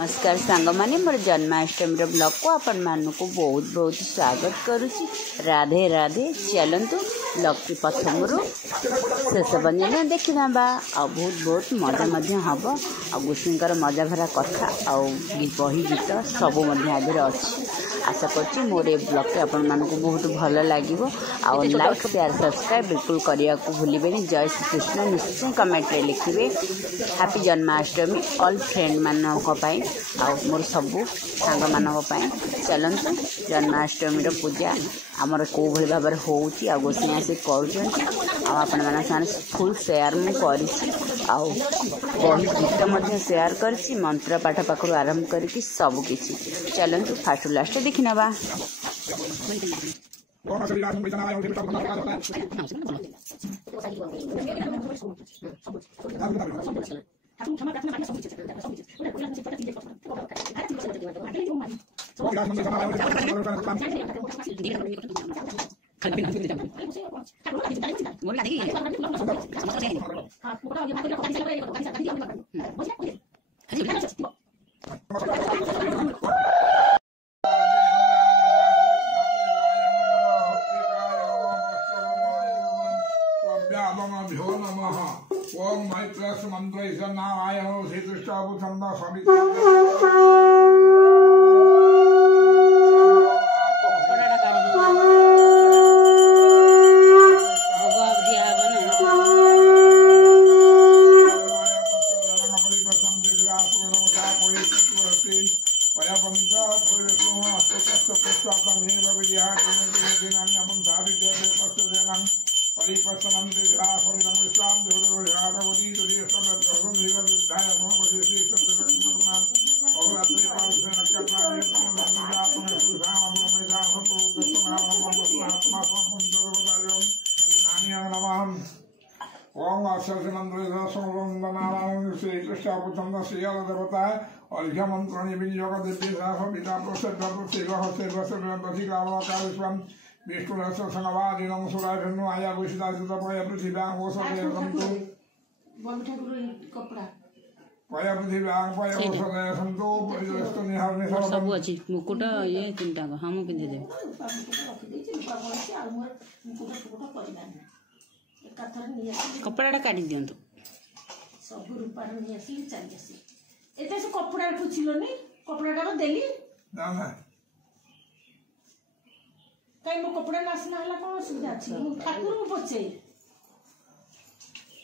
नमस्कार सांग माने मोर जन्माष्टमी ब्लॉग को आपण मानू को बहुत बहुत स्वागत करुच्ची। राधे राधे। चलतु ब्लॉग की प्रथम रू शेष बन देखा आ बहुत बहुत मजा हम आ गोष्ठी मजा भरा कथा आ बही गीत सब आगे अच्छी। आशा कर मोर ए ब्लॉग के आपण मानू बहुत भल लगे। लाइक शेयर सब्सक्राइब बिल्कुल करने को भूलें। जय श्री कृष्ण निश्चय कमेंट रे लिखिए। हैप्पी जन्माष्टमी ऑल फ्रेंड मानी आ मोर सबू सांग मानी। चलतु जन्माष्टमी पूजा आमर कौ भाई भाव होगी आ गोष्ठी आसी कर फुल सेयार मुझे गीत सेयार कर मंत्र पाठ पाखु आरंभ करके सबकि। चलतु फास्ट लास्ट देखी ना। ओम मैत्र मंत्र नारायण श्री कृष्ण स्वामी श्री कृष्ण श्रील देवता अर्घ्य मंत्र विनियोग देवी पिता विष्णुरसंगवादीन सुराधनु आया भूषिता पय पृथ्व्यां पय पृथ्व्यां पय औषधय सन्तु परिदस्तु निहर सब अछि मुकुट ये तीनटा हम पिंधे दे कपड़ा काटी दियंतु सब रूपार नहीं आसी चली आसी एते से कपड़ा पुछिलोनी कपड़ाटा देली ना ना कहीं मो कपड़ा नासना हला कोन सुविधा अछि ठाकुर को पछे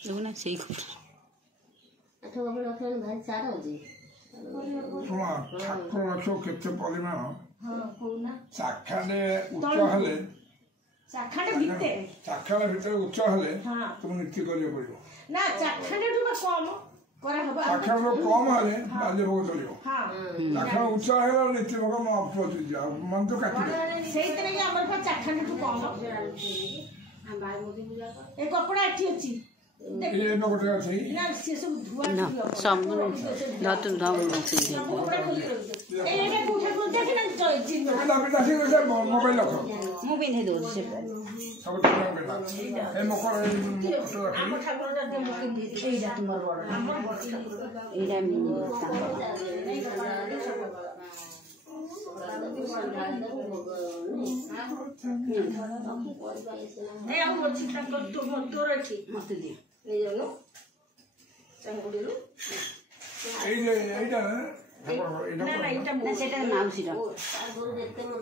लोना सेई को अथवा बड़ अथवा भाई सारा हो जी सुना ठाकुर रक्षो केते परिमाण हां कोना साखाने उच्च हले चाखाटे भितर उच्च हले तुम नीति करियो पड़ियो ना चाखाटे टू कम करा हबा चाखाटे कम हले बाजे भोग चलियो हां चाखा उच्च हेला नीति भोग न अप्रोच जा मन तो काटी सेई तरह के हमर पर चाखाटे टू कम हम भाई मोदी पूजा कर ए कपड़ा एठी अछि ये न कोटे अछि ना से सब धुआ सब धातु धाम ए एटा कोठा को देख ना चोय चिन ना बेटा से मोबाइल रखो मु बिंधे दो से सब ठीक बेटा ए मकर हम ठाकुर दे मुके दे एजा तुमर बड़ हमर बड़ ठाकुर एजा मिनी ए हम बड़ ठाकुर तो मोर रखी मत दे ए जानो चंगुडीरू एटा ना इटा ना सेटा माउसी रा सागुर देखते मन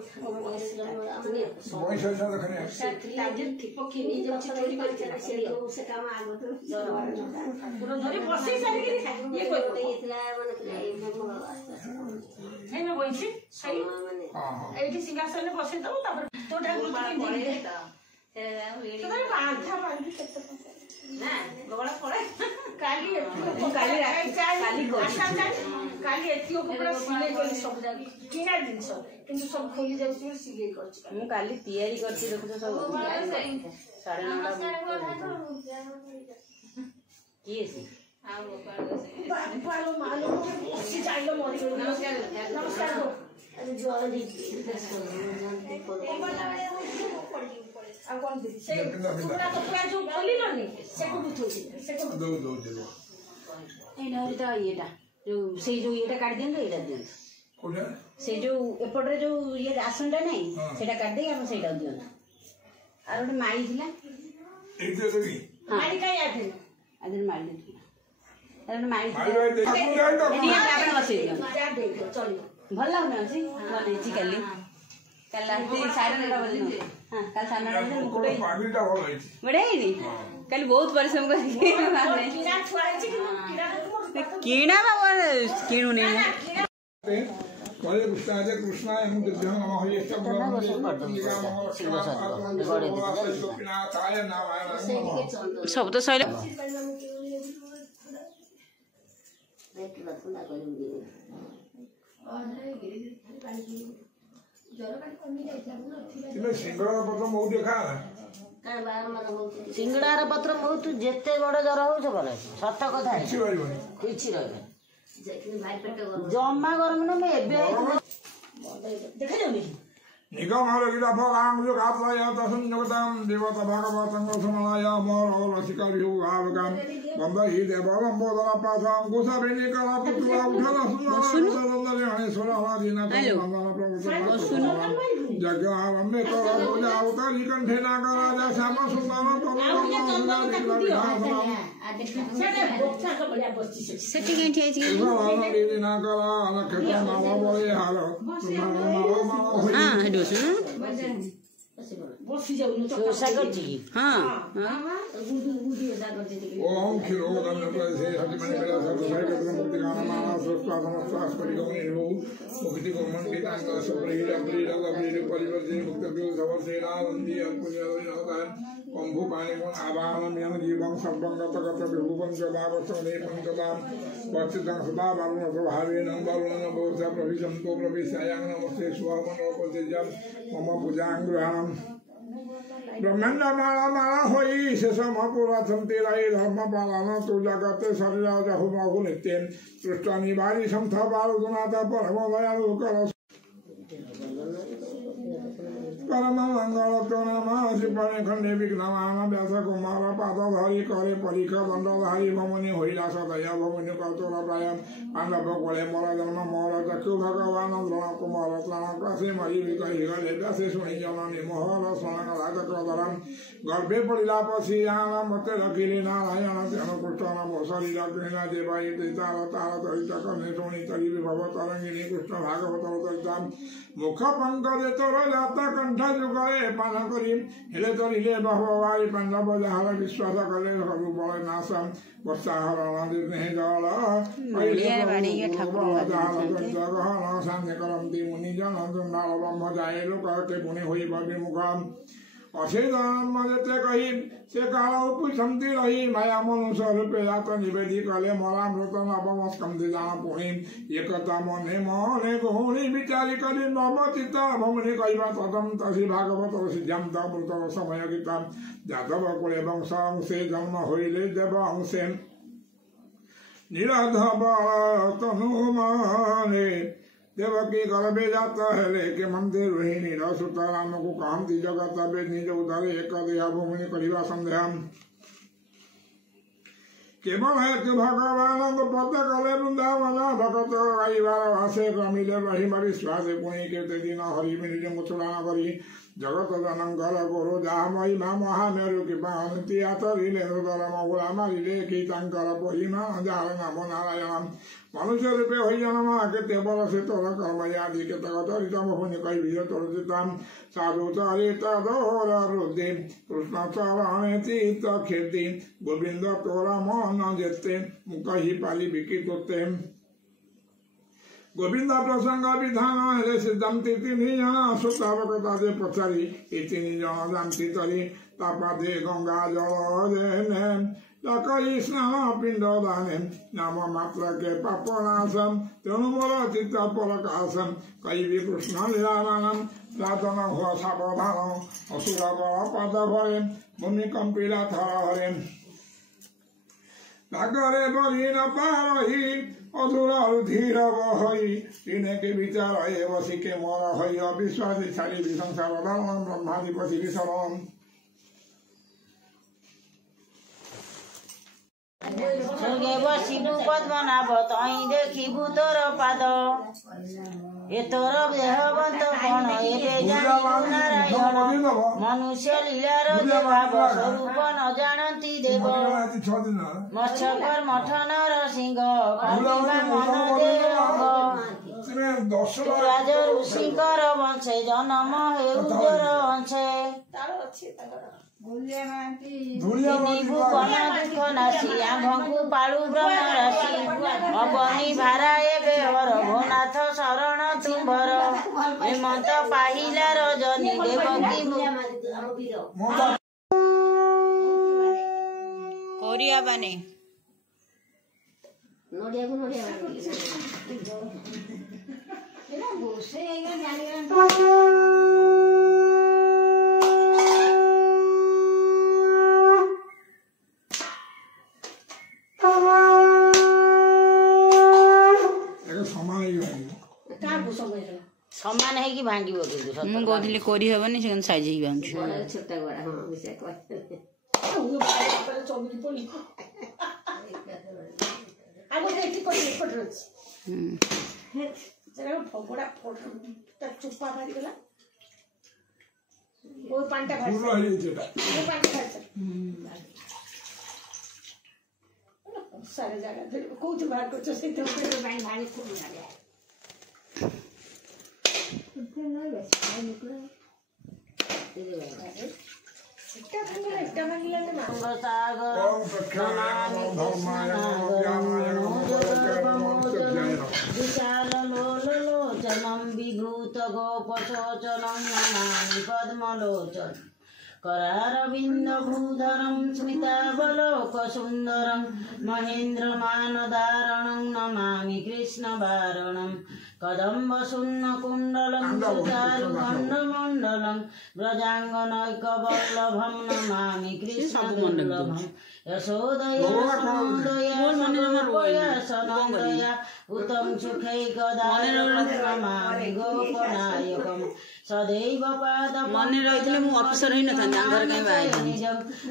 बोई सजा रखने ताजे पकी नि जो चोरी कर से काम आगो तो पूरा धरे बसे सारी के ये कोई इतला है ना बोइसी सही हां एठी सिंहासन में बसे दो तब तो ठाकुर के दे तो तो माथा मांगी केते ना गोबड़ा पड़े काली काली एतियो कपड़ा सिले कर सब जागी किना जिंस किंतु सब खोली जाउची सिले करछ मु काली तयारी करती देखो सब 9:30 की सी आ गोपाल मालो सी जाइलो मोरी नमस्कार अरे जो वाला जानते को आ कोन दे से पूरा कपड़ा जो खोली लनी से को थोड़ी से को दो ए ना तो येटा जो से जो येटा काट दियंतो एटा दियंतो कोठे से जो एपटरे जो ये आसनटा नहीं सेटा काट दे हम सेटा दियंतो आर ओटे माई थिला एक दे देबी माई काई आथे अदर माई दे अदर माई माई दे निया आपण बसे दियो जा दे चली भल लागना अछि बनेछि काली काल राती 9:30 बजे हां काल 9:30 बजे मुकुट पागलटा भल होइछि बड़े ही काल बहुत परिश्रम कर किरा छुआ अछि किणा बाबा किणु नहीं हरे कृष्णाय हम दिव्यं नमः ये सब सब तो सही सिंगड़ार पत्र बहुत जेते बड़ जर हो सत कथा किसी जमा गरम न निगम गीता फलांग जो गात्राय तसंजगताम देवता भागवतं समनाय मोर रसिकरियो आलकाम बंदहि देवलम बोधन पासां गोसाबेनि कला पुतला उठला सुंदर हणे सोला दिना तंगना प्रभु जगह में तो राजा उतारी कंठे नागा राजा श्याम सुंदर ओम खिरोदम से हतिमणि मेरा सर्वसायकत्र मुक्तिकामना स्वस्था समस्ता स्फटिकमणिर्भो मुक्ति कोमंडि तांग सुप्रीड अप्रीड अप्रीड परिवर्तन मुक्तभ्यो समसेना वंदी अल्पुन्यलोचनोदान पंभु पाणिमोन आवाहनं यम जीवं सर्वं गतगत विभुवं च भावसने पंचदाम वत्सितं सदा वरुण प्रभावेन वरुणं भवसा प्रविशन्तो प्रविशायां नमस्ते स्वामनोपतेजं मम पूजांग्रहणं ब्रह्मण्ड माला माला होई शेषम पुराथम तेराई धर्म पालन तु जगते शरीर जहु बहु नित्यं पृष्ठ निवारी संथ बालुनाथ परम दयालु कर परम मंगल तो नम शिवने खंडे विघ्नमान व्यास कुमार पाद धरी करे परीख दंड धारी भमुनि होइला सदय भमुनि कौतुक प्राय पांडव कोले मोर जन्म मोर चक्षु भगवान द्रोण कुमार त्राण कासे मरी विकहि गले व्यासे सुनि जननी मोहर स्मरण राज क्रदरम गर्भे पड़िला पसी आन मते रखिले नारायण अनुकृष्ण नम शरीर गृहण देवाई तार तार तरित कने सोणी तरी विभव तरंगिणी कृष्ण भागवत चरिता मुख पंकज तोर जात कंठ जुगले पान करी हेले तरिले बहुवाई पांडव जहार विश्वास कले सबु बल नाशम वर्षाहरण निर्णय जल गहन सान्य करंती मुनि जन दुंडाल ब्रह्म जाए लोक के पुण्य हुई विमुखम असेदान जेते कही से काल उपसंति रही माया मनुष्य रूपे जात निवेदी कले मरामृत नवमस्कम जान पुणी एकता मने मने गुणी विचारी कली नव चित्ता भमुनि कहवा तदम तसी भागवत सिद्धाम तमृत समय गीता जादव कुले वंशांशे जन्म होइले देव अंशे निराधव तनु माने देवकी गर्भे जाता है लेके मंदिर रोहिणी रसुता राम को कहती जगत वेद निज उदर एक देहा भूमि करिवा संध्याम केवल है कि भगवान पद कले वृंदावन भगत रविवार भाषे क्रमिले रही मरी श्वास पुणी के दिन हरि निज मुचुड़ा करी जगत जनंकर गुरु जहा महिमा महामेरु कृपा अनंती आतरिले महुला मारिले की तंकर परिमा जार नाम नारायण मनुष्य रूपे हो जन्म केते बरसे तोर कर्मयादि केत चरित बहुनि कहि तोरताम साधु चरित दोर रुदे कृष्ण चरण तीत खेती गोविंद तोर मन जेते कहि पाली बिकितोते गोविंद प्रसंग विधान हेले सिद्धांति तीन जन सुतावकता दे पचारी तीन जन जानती तरी तापादे गंगा जल देने लकई स्नान पिंड दाने नाम मात्र के पापनाशम तेणु मोर चित्त परकाशम कई कृष्ण लीलानम साधन हुआ सावधान असुर बल पद भरे मुनि कंपिला थर हरे भागरे बली न पारही अधुर धीर बहई तीने के विचार बसी के मोर हई अविश्वासी छाड़ी संसार धर्म ब्रह्माधिपति शरण स्वर्गे बसिबु पद्मनाभ तई देखिबु तोर पाद ए तोर देहवंत पण एबे जानिबु नारायण मनुष्य लीलार देवाव स्वरूप न जानती देव मत्स्यकर मठ नरसिंह कलिमा मन देव राज ऋषिकर वंशे जन्म हेउ जोर अंशे भूपन दुख नासी आम्भଙ୍କୁ पाळु ब्रह्म राशि अबनी भारा एबे हर भोनाथ शरण तुम्भर हेमंत पाहिला रजनी देवकी कोरिया बने समान है कि भांगिबो किंतु मु कहली कोरी हेबनी से साइज ही भांगछु छोटा बड़ा हां विषय कह आगो देखि कोइ फोटो जरा फगोड़ा फोटो त चुप्पा मारि गेला ओ पांटा भाई पूरा है जेटा ओ पांटा भाई सारे जगह फिर कोच बाहर को से तो फिर भाई भाई को बुला गया विशालोचनं विभूत गोपशोचनं नमामि पद्मलोचन करारविन्द भूधरं स्मितावलोकसुन्दरं महेन्द्रमानदारणं नमामि कृष्णवारणं कदम्बशून्नकुण्डलं सुचारुखण्डमण्डलं व्रजाङ्गनैकवल्लभं नमामि कृष्णदुर्लभं यशोदया सनोदया सनन्दया उतं सुखैकदायकं नमामि गोपनायकं सदैव पादमने रहिथिले मु अफिसर हैन था घर कहीं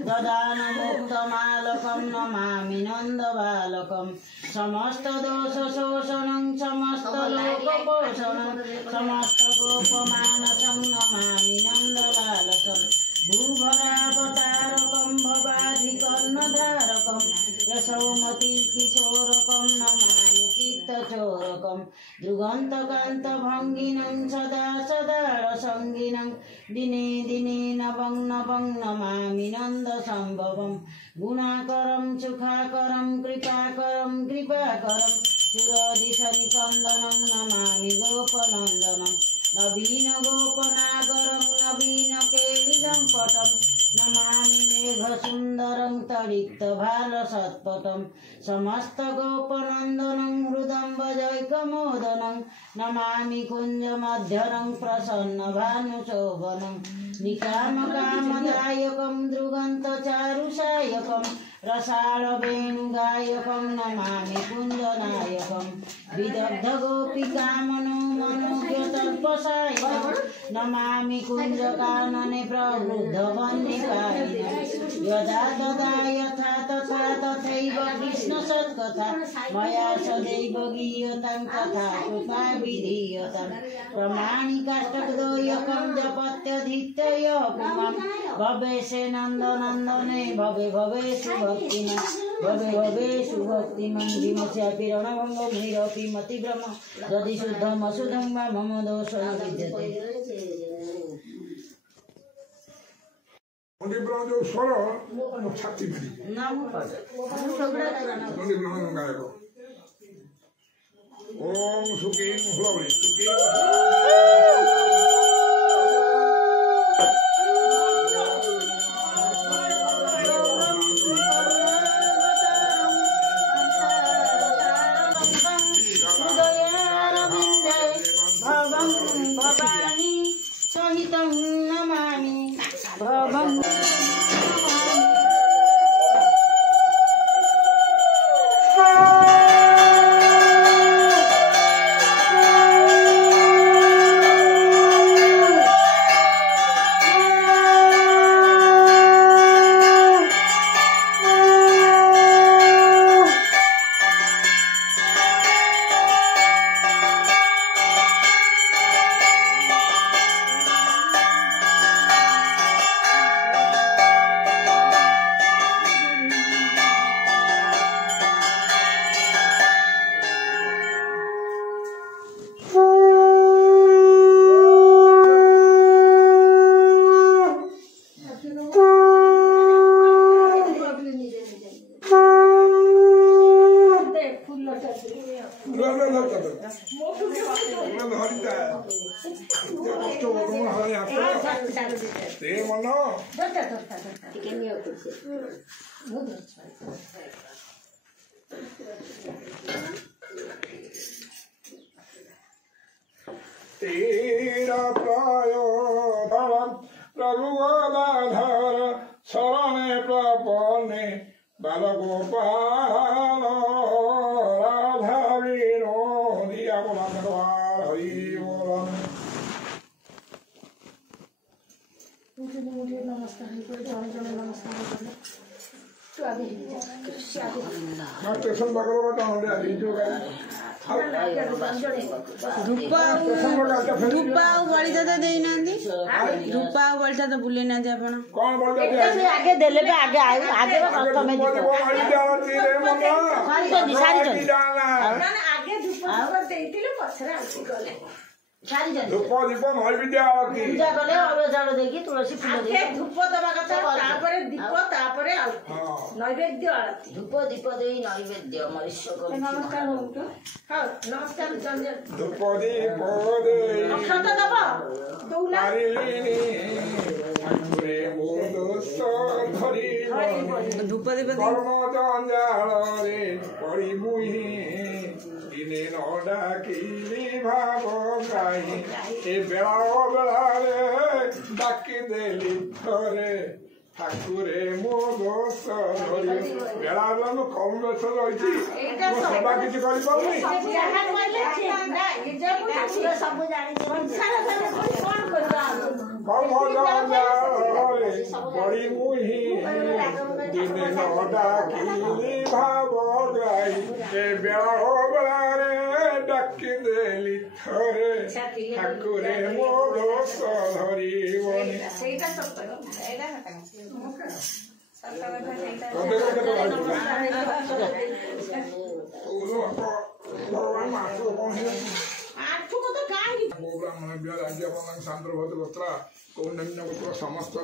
ददानमुक्तमालकं नमामि नन्दबालकं समस्त दोष शोषणं समस्त लोकपोषणं समस्त गोपमानसं नमामि नन्दलालकं भूभरावतारकं भवाधिकर्णधारकं यशोमती किशोरकं नमामि चित्तचोरकं दृगन्तकान्तभङ्गिनं सदा सदारसङ्गिनं दिने दिने नवं नवं नमामि नन्दसम्भवं गुणाकरं सुखाकरं कृपाकरं कृपाकरं सुरदिशनिकन्दनं नमामि गोपनन्दनं नवीन गोपनागरं नवीन केलिलं पटं नमामि मेघसुन्दरं तडिक्तभालसत्पटं समस्त गोपनन्दनं हृदम्बजैकमोदनं नमामि कुञ्जमध्यरं प्रसन्नभानुशोभनं निकामकामदायकं दृगन्तचारुशायकं रसाळवेणुगायकं नमामि कुञ्जनायकं विदग्धगोपिकामनो मनोज्ञतल्पसायकं नमामि कुञ्जकानने प्रवृद्धवन्यकारिणं यदा तदा यथा तथा तथैव कृष्णसत्कथा मया सदैव गीयतां तथा कृपा विधीयतां प्रमाणिकाष्टकद्वयकं जपत्यधीत्यय पुमां भवेशे नन्दनन्दने भवे भवे सुभक्तिमन् भवे भवे सुभक्तिमन् विमस्यापि रणभङ्गो मुनिरपि मतिभ्रम यदि शुद्धम् अशुद्धं वा मम दोषो न विद्यते Onde brando solo no छाती में ना वो पड़ onde brando गायको ओम सुखीं फ्लोरी सुखीं सहितं नमामि भवं ଧରିତା କଷ୍ଟ ତମ ହାତରେ ହାତ ସେ ମନ तेरा प्राय प्रभु गोदाधर शरणे प्रपन्ने बालगोपाल राधा विनोदिया भगवान हरि बोल स्टेशन धूपा बलिता तो देना धूपा बलिता तो बुले ना आपण आगे देले आगे आगे प्रथम आगे धूप दीप महाविद्या पूजा कले अरुआ चाउल देकी तुलसी फूल दे धूप दबा कथा तापरे दीप तापरे नैवेद्य आरती धूप दीप देई नैवेद्य मनुष्य को नमस्कार हो हां नमस्कार जंजर धूप दीप दे अक्षत दबा दौला ठाकुरे मोदस धरि धूप दीप कर्म जंजाल रे पड़ी मुहि दिने न डाकी भाव गाई ए बेला रे डाकी देली थरे ठाकुरे मो दोष धरि बेला नु कम दोष रही सेवा किसी कर पाउनी सब जानी कौन करबा कर्म जंजाल रे पड़ी मुहि दिने न डाकी भाव गाई ए बेला रे डाकी देली थरे ठाकुरे मो दोष धरि बनी ସେଇଟା ସତ ଏଇଟା समस्त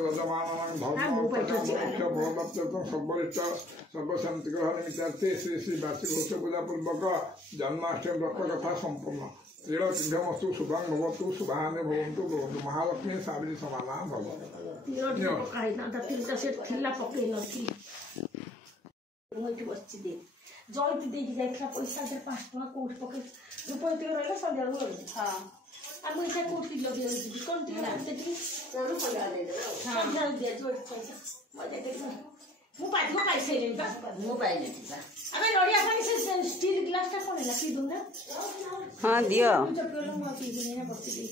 सर्वशांति ग्रहण विचारते श्री श्री वार्षिक उत्सव पूजा पूर्वक जन्माष्टमी व्रत कथा संपूर्ण श्रीलमस्तु शुभं भवतु शुभानि भवन्तु भवन्तु महालक्ष्मी सावित्री समाना भवतु जयती देकी जाइथिला पैसा 5 टका कोठ पके रुपये ते रहला संध्या बेला हां आ मुई से कोठ किलो दे दी कोन ती देती चलो पगा दे दे हां जल दे जोड़ पैसा मजा दे मु पाठ को पैसे ले मु पाइ ले ता अबे नडिया पानी से स्टील ग्लास ता कोन लकी दूंगा हां दियो जब बोलो मु पी देने बस्ती दे